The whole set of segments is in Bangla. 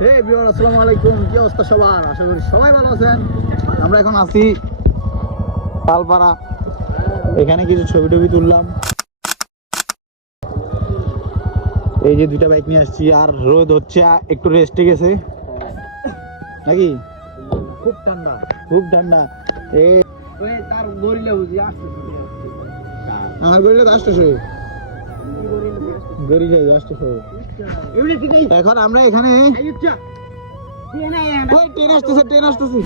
হে ভিউয়ার, আসসালামু আলাইকুম। কি অবস্থা সবার? আশা করি সবাই ভালো আছেন। আমরা এখন আছি পালপাড়া, এখানে কিছু ছবি টবি তুললাম। এই যে দুইটা বাইক নিয়ে আসছি, আর রোদ হচ্ছে, একটু রেস্টে গেছে নাকি? খুব ঠান্ডা, খুব ঠান্ডা। এই তার গরিলা বুঝি আসতেছে, আমার গরিলা তো আসতেছে, গরিলা আসতেছে। এখন আমরা এখানে ট্রেন আসতেছে, ট্রেন আসতেছে।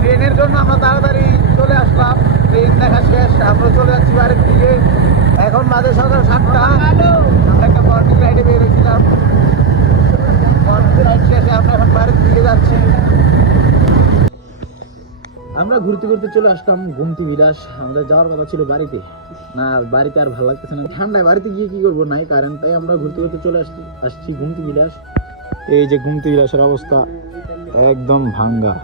ট্রেনের জন্য আমরা তাড়াতাড়ি চলে আসলাম। ট্রেন দেখা শেষ, আমরা চলে যাচ্ছি বাড়ির দিকে। এখন বাজে সকাল 7টা। আমরা একটা মর্নিং রাইডে বেরিয়েছিলাম, মর্নিং রাইড শেষে আমরা এখন বাড়ির দিকে যাচ্ছি। আমরা ঘুরতে ঘুরতে চলে আসলাম গুমতি বিলাস। আমাদের যাওয়ার কথা ছিল বাড়িতে, না বাড়িতে আর ভালো লাগতেছে না, ঠান্ডায় বাড়িতে গিয়ে কি করবো, নাই কারেন্ট। তাই আমরা ঘুরতে ঘুরতে চলে আসছি গুমতি বিলাস। এই যে গুমতি বিলাসের অবস্থা একদম ভাঙ্গা।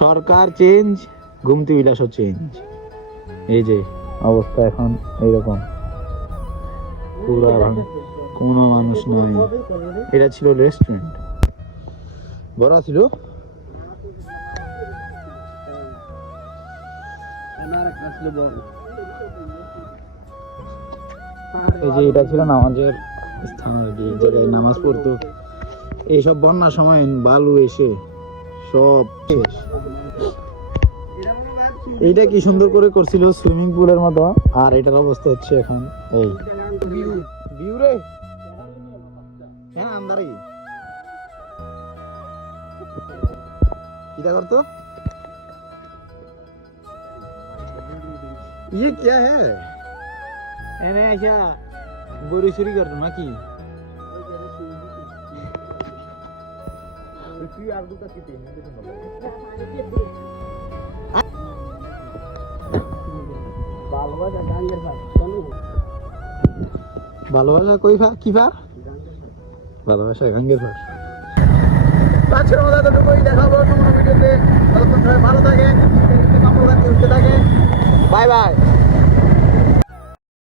সরকার চেঞ্জ, গুমতি বিলাসও চেঞ্জ। এই যে অবস্থা এখন এইরকম, পুরা কোনো মানুষ নাই। এটা ছিল রেস্টুরেন্ট, বড় ছিল। এই যে এটা ছিল নামাজের স্থান আর কি, এই জায়গায় নামাজ পড়তো। এইসব বন্যার সময় বালু এসে সব শেষ। এইটা কি সুন্দর করে করছিল, সুইমিং পুলের মতো। আর এটার অবস্থা হচ্ছে এখন এই ভিউ রে। হ্যাঁ আন্দারে क्या करतो? ये क्या है? एने ऐसा बोरी चोरी करतो ना की? ভালোবাসা কই কি ফার? ভালোবাসা গাঙ্গের ফার। আজকের মতো এতটুকুই, দেখাবো কোনো ভিডিওতে। ততক্ষণ সবাই ভালো থাকে, থাকে। Bye bye.